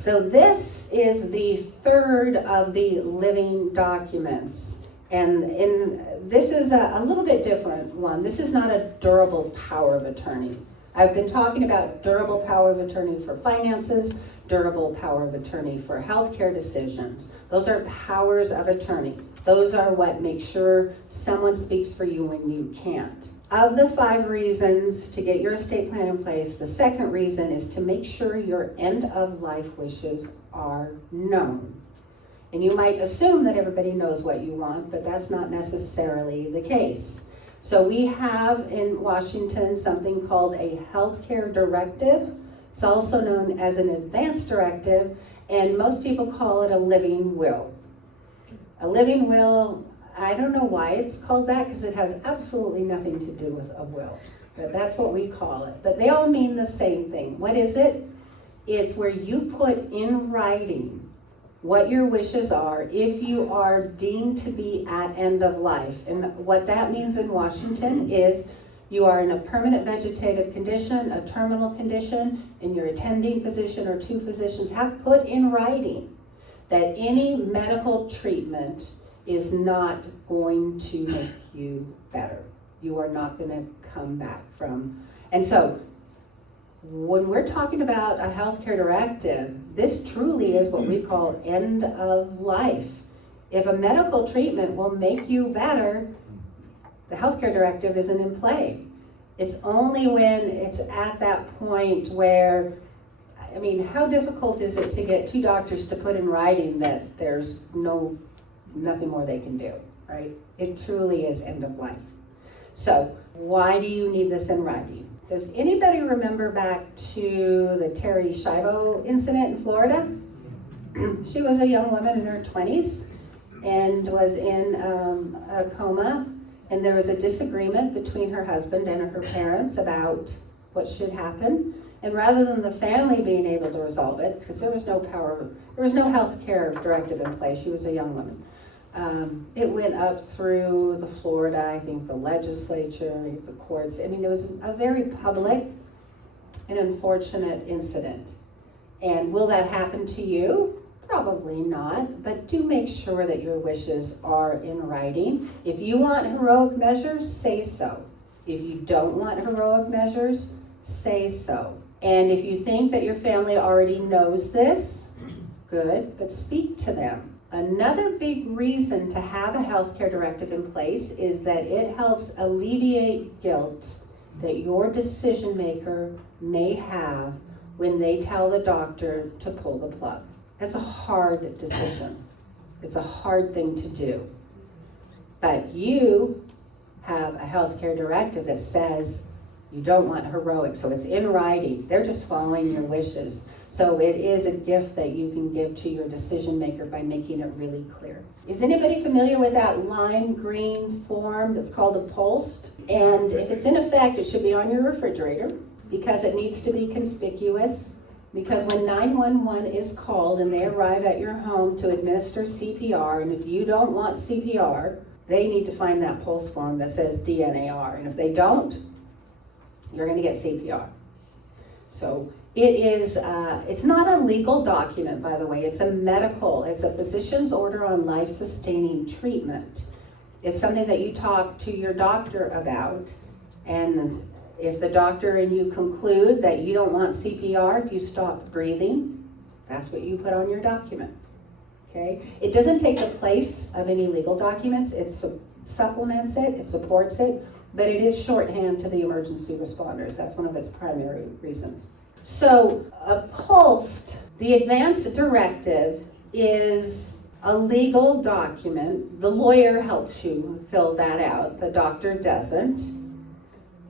So this is the third of the living documents. And this is a little bit different one. This is not a durable power of attorney. I've been talking about durable power of attorney for finances, durable power of attorney for healthcare decisions. Those are powers of attorney. Those are what make sure someone speaks for you when you can't. Of the 5 reasons to get your estate plan in place, the second reason is to make sure your end of life wishes are known. And you might assume that everybody knows what you want, but that's not necessarily the case. So we have in Washington something called a healthcare directive. It's also known as an advance directive, and most people call it a living will. A living will, I don't know why it's called that, because it has absolutely nothing to do with a will, but that's what we call it. But they all mean the same thing. What is it? It's where you put in writing what your wishes are if you are deemed to be at end of life. And what that means in Washington is you are in a permanent vegetative condition, a terminal condition, and your attending physician or 2 physicians have put in writing that any medical treatment is not going to make you better. You are not going to come back from. And so when we're talking about a healthcare directive, this truly is what we call end of life. If a medical treatment will make you better, the healthcare directive isn't in play. It's only when it's at that point where, I mean, how difficult is it to get 2 doctors to put in writing that there's nothing more they can do, right? It truly is end of life. So why do you need this in writing? Does anybody remember back to the Terry Schiavo incident in Florida? She was a young woman in her 20s and was in a coma, and there was a disagreement between her husband and her parents about what should happen. And rather than the family being able to resolve it, because there was no health care directive in place, she was a young woman. It went up through the Florida, I think the legislature, the courts. I mean, it was a very public and unfortunate incident. And will that happen to you? Probably not, but do make sure that your wishes are in writing. If you want heroic measures, say so. If you don't want heroic measures, say so. And if you think that your family already knows this, good, but speak to them. Another big reason to have a healthcare directive in place is that it helps alleviate guilt that your decision maker may have when they tell the doctor to pull the plug. That's a hard decision. It's a hard thing to do. But you have a healthcare directive that says you don't want heroic, so it's in writing. They're just following your wishes. So it is a gift that you can give to your decision maker by making it really clear. Is anybody familiar with that lime green form that's called a post? And if it's in effect, it should be on your refrigerator because it needs to be conspicuous. Because when 911 is called and they arrive at your home to administer CPR, and if you don't want CPR, they need to find that pulse form that says DNAR. And if they don't, you're going to get CPR. So it is, it's not a legal document, by the way. It's a physician's order on life-sustaining treatment. It's something that you talk to your doctor about, and if the doctor and you conclude that you don't want CPR, if you stop breathing, that's what you put on your document, okay? It doesn't take the place of any legal documents. It supplements it, it supports it, but it is shorthand to the emergency responders. That's one of its primary reasons. So a PLLC, the advance directive, is a legal document. The lawyer helps you fill that out, the doctor doesn't.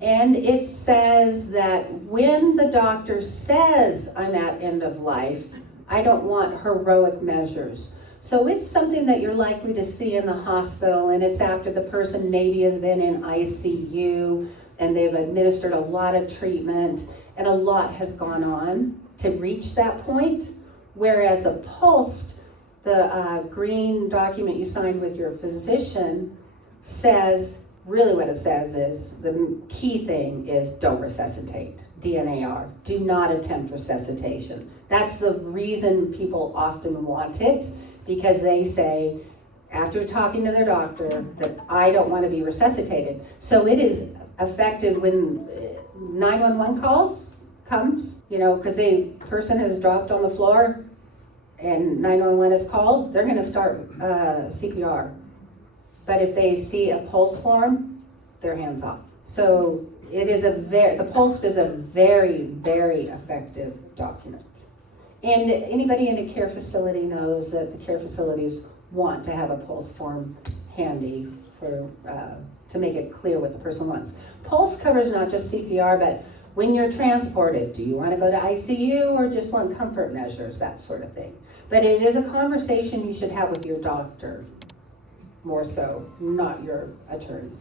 And it says that when the doctor says I'm at end of life, I don't want heroic measures. So it's something that you're likely to see in the hospital, and it's after the person maybe has been in ICU and they've administered a lot of treatment and a lot has gone on to reach that point. Whereas a PLLC, the green document you signed with your physician, says Really what it says is, the key thing is don't resuscitate, DNAR. Do not attempt resuscitation. That's the reason people often want it, because they say, after talking to their doctor, that I don't want to be resuscitated. So it is affected when 911 comes, because the person has dropped on the floor and 911 is called, they're going to start CPR. But if they see a pulse form, their hands off. So it is the pulse is a very, very effective document. And anybody in a care facility knows that the care facilities want to have a pulse form handy to make it clear what the person wants. Pulse covers not just CPR, but when you're transported, do you want to go to ICU or just want comfort measures, that sort of thing. But it is a conversation you should have with your doctor, more so, not your attorney.